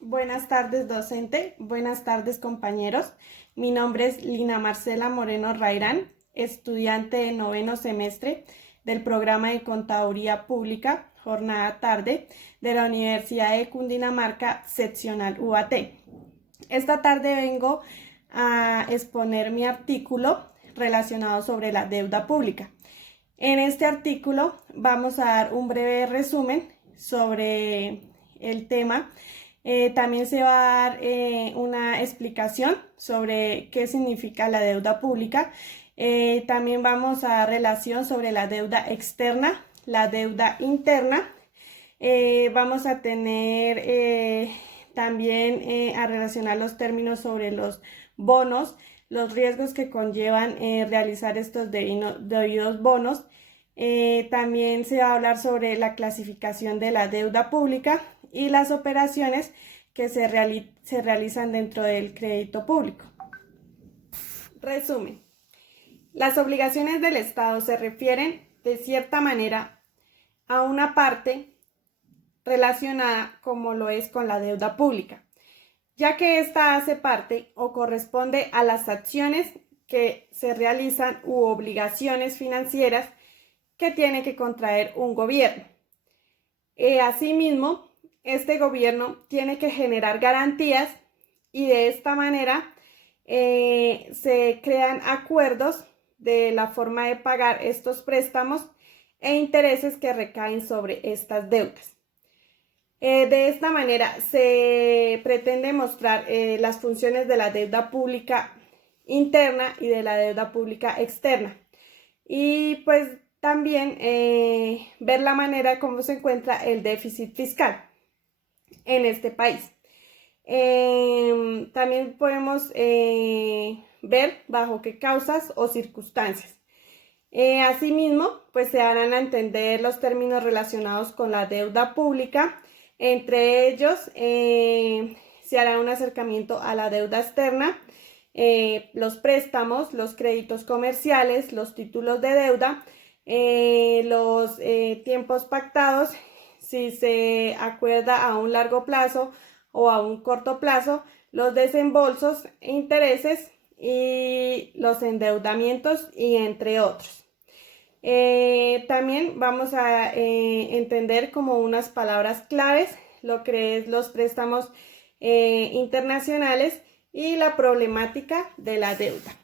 Buenas tardes, docente. Buenas tardes, compañeros. Mi nombre es Lina Marcela Moreno Rairán, estudiante de noveno semestre del programa de Contaduría Pública, jornada tarde, de la Universidad de Cundinamarca, seccional UAT. Esta tarde vengo a exponer mi artículo relacionado sobre la deuda pública. En este artículo vamos a dar un breve resumen sobre el tema. También se va a dar una explicación sobre qué significa la deuda pública. También vamos a dar relación sobre la deuda externa, la deuda interna. Vamos a tener también a relacionar los términos sobre los bonos, los riesgos que conllevan realizar estos debidos bonos. También se va a hablar sobre la clasificación de la deuda pública y las operaciones que se realizan dentro del crédito público. Resumen. Las obligaciones del Estado se refieren, de cierta manera, a una parte relacionada como lo es con la deuda pública, ya que ésta hace parte o corresponde a las acciones que se realizan u obligaciones financieras que tiene que contraer un gobierno. Asimismo, este gobierno tiene que generar garantías y de esta manera se crean acuerdos de la forma de pagar estos préstamos e intereses que recaen sobre estas deudas. De esta manera se pretende mostrar las funciones de la deuda pública interna y de la deuda pública externa. Y pues también ver la manera como se encuentra el déficit fiscal en este país. También podemos ver bajo qué causas o circunstancias. Asimismo, pues se darán a entender los términos relacionados con la deuda pública. Entre ellos, se hará un acercamiento a la deuda externa, los préstamos, los créditos comerciales, los títulos de deuda, los tiempos pactados, si se acuerda a un largo plazo o a un corto plazo, los desembolsos, intereses y los endeudamientos y entre otros. También vamos a entender como unas palabras claves lo que es los préstamos internacionales y la problemática de la deuda.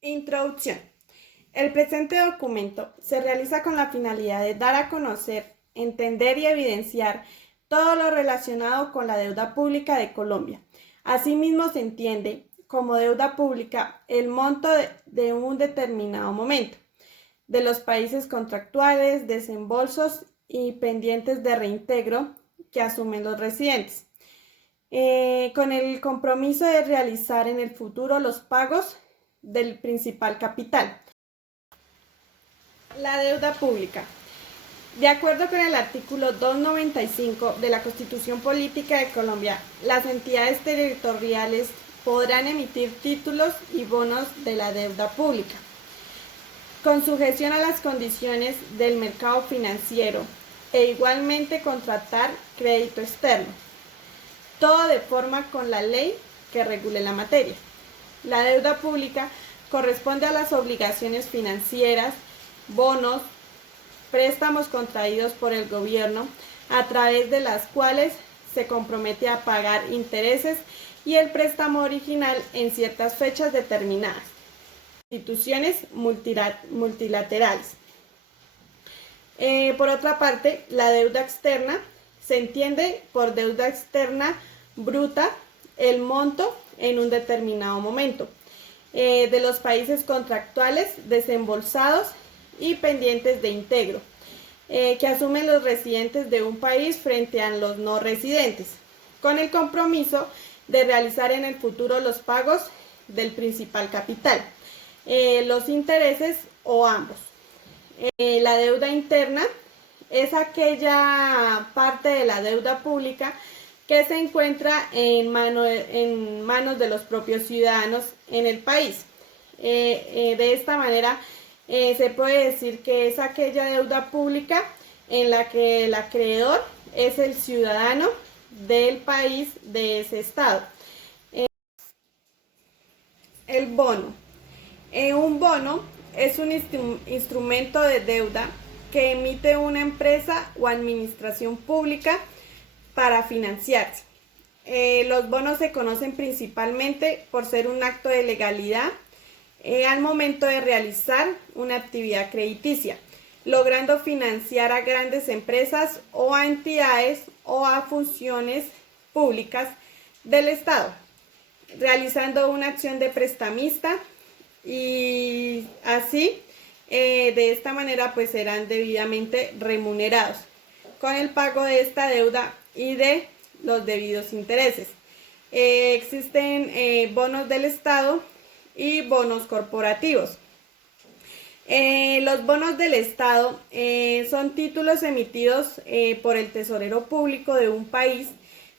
Introducción. El presente documento se realiza con la finalidad de dar a conocer, entender y evidenciar todo lo relacionado con la deuda pública de Colombia. Asimismo, se entiende como deuda pública el monto de un determinado momento, de los países contractuales, desembolsos y pendientes de reintegro que asumen los residentes, con el compromiso de realizar en el futuro los pagos del principal capital. La deuda pública. De acuerdo con el artículo 295 de la Constitución Política de Colombia, las entidades territoriales podrán emitir títulos y bonos de la deuda pública, con sujeción a las condiciones del mercado financiero e igualmente contratar crédito externo, todo de forma con la ley que regule la materia. La deuda pública corresponde a las obligaciones financieras, bonos, préstamos contraídos por el gobierno, a través de las cuales se compromete a pagar intereses y el préstamo original en ciertas fechas determinadas. Instituciones multilaterales. Por otra parte, la deuda externa se entiende por deuda externa bruta, el monto en un determinado momento, de los países contractuales desembolsados y pendientes de integro, que asumen los residentes de un país frente a los no residentes, con el compromiso de realizar en el futuro los pagos del principal capital, los intereses o ambos. La deuda interna es aquella parte de la deuda pública que se encuentra en manos de los propios ciudadanos en el país. De esta manera se puede decir que es aquella deuda pública en la que el acreedor es el ciudadano del país de ese estado. El bono. Un bono es un instrumento de deuda que emite una empresa o administración pública para financiarse. Los bonos se conocen principalmente por ser un acto de legalidad al momento de realizar una actividad crediticia, logrando financiar a grandes empresas o a entidades o a funciones públicas del Estado, realizando una acción de prestamista y así de esta manera pues serán debidamente remunerados con el pago de esta deuda y de los debidos intereses. Existen bonos del Estado y bonos corporativos. Los bonos del Estado son títulos emitidos por el tesorero público de un país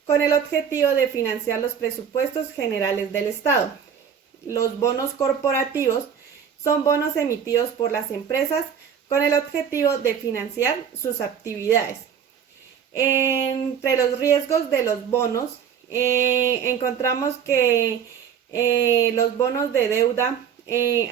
con el objetivo de financiar los presupuestos generales del Estado. Los bonos corporativos son bonos emitidos por las empresas con el objetivo de financiar sus actividades. Entre los riesgos de los bonos encontramos que los bonos de deuda,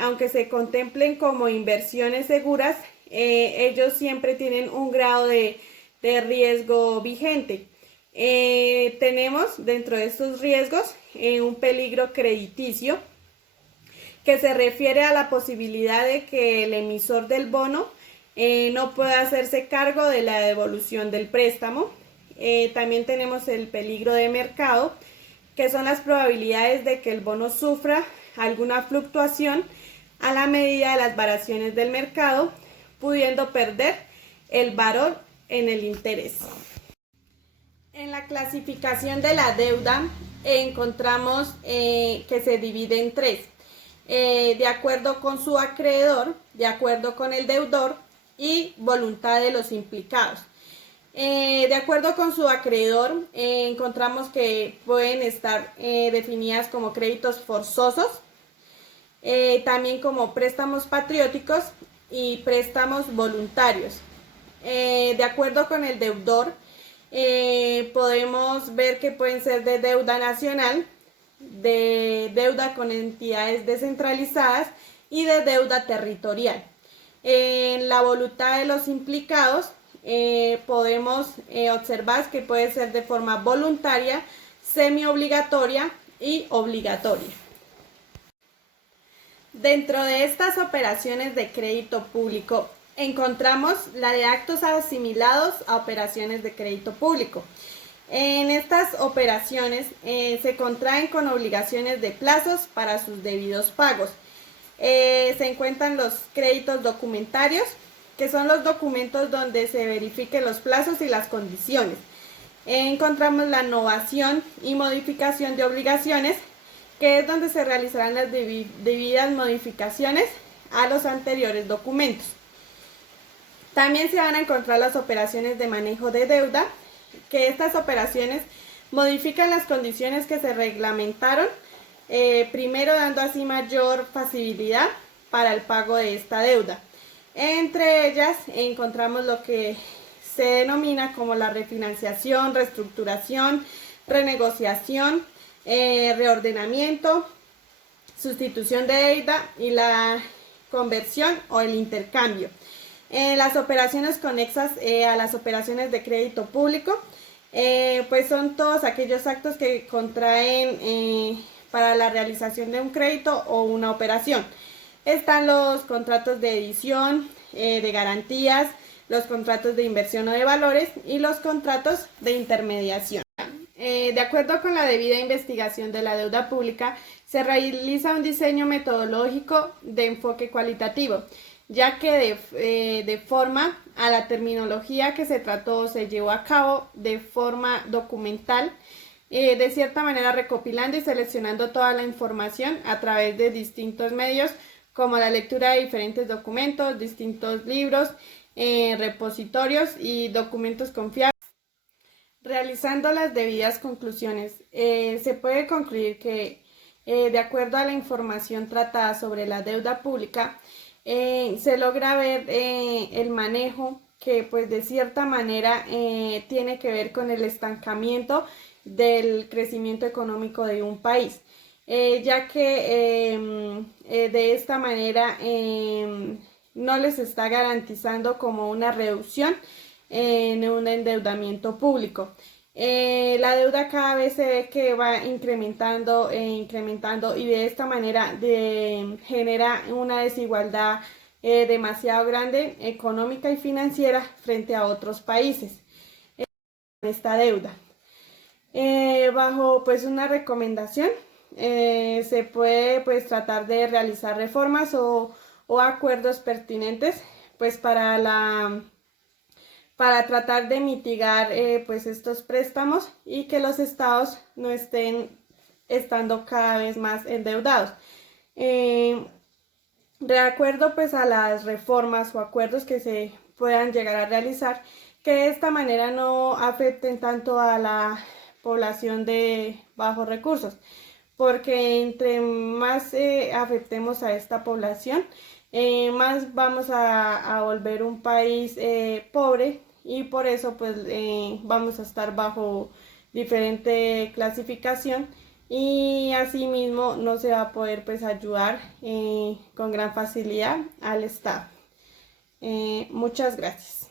aunque se contemplen como inversiones seguras, ellos siempre tienen un grado de riesgo vigente. Tenemos dentro de estos riesgos un peligro crediticio que se refiere a la posibilidad de que el emisor del bono no pueda hacerse cargo de la devolución del préstamo. También tenemos el peligro de mercado, que son las probabilidades de que el bono sufra alguna fluctuación a la medida de las variaciones del mercado, pudiendo perder el valor en el interés. En la clasificación de la deuda encontramos que se divide en tres, de acuerdo con su acreedor, de acuerdo con el deudor y voluntad de los implicados. De acuerdo con su acreedor, encontramos que pueden estar definidas como créditos forzosos, también como préstamos patrióticos y préstamos voluntarios. De acuerdo con el deudor, podemos ver que pueden ser de deuda nacional, de deuda con entidades descentralizadas y de deuda territorial. En la voluntad de los implicados podemos observar que puede ser de forma voluntaria, semi-obligatoria y obligatoria. Dentro de estas operaciones de crédito público encontramos la de actos asimilados a operaciones de crédito público. En estas operaciones se contraen con obligaciones de plazos para sus debidos pagos. Se encuentran los créditos documentarios, que son los documentos donde se verifiquen los plazos y las condiciones. Encontramos la novación y modificación de obligaciones, que es donde se realizarán las debidas modificaciones a los anteriores documentos. También se van a encontrar las operaciones de manejo de deuda, que estas operaciones modifican las condiciones que se reglamentaron, primero dando así mayor facilidad para el pago de esta deuda. Entre ellas encontramos lo que se denomina como la refinanciación, reestructuración, renegociación, reordenamiento, sustitución de deuda y la conversión o el intercambio. Las operaciones conexas a las operaciones de crédito público, pues son todos aquellos actos que contraen para la realización de un crédito o una operación. Están los contratos de edición, de garantías, los contratos de inversión o de valores y los contratos de intermediación. De acuerdo con la debida investigación de la deuda pública, se realiza un diseño metodológico de enfoque cualitativo, ya que de forma a la terminología que se trató se llevó a cabo de forma documental, de cierta manera recopilando y seleccionando toda la información a través de distintos medios, como la lectura de diferentes documentos, distintos libros, repositorios y documentos confiables. Realizando las debidas conclusiones, se puede concluir que, de acuerdo a la información tratada sobre la deuda pública, se logra ver el manejo que pues de cierta manera tiene que ver con el estancamiento del crecimiento económico de un país, ya que de esta manera no les está garantizando como una reducción en un endeudamiento público. La deuda cada vez se ve que va incrementando, incrementando, y de esta manera genera una desigualdad demasiado grande económica y financiera frente a otros países esta deuda. Bajo pues una recomendación se puede pues tratar de realizar reformas o acuerdos pertinentes pues para tratar de mitigar pues estos préstamos y que los estados no estén estando cada vez más endeudados. De acuerdo pues a las reformas o acuerdos que se puedan llegar a realizar, que de esta manera no afecten tanto a la población de bajos recursos, porque entre más afectemos a esta población, más vamos a volver un país pobre, y por eso pues vamos a estar bajo diferente clasificación, y asimismo no se va a poder pues ayudar con gran facilidad al Estado. Muchas gracias.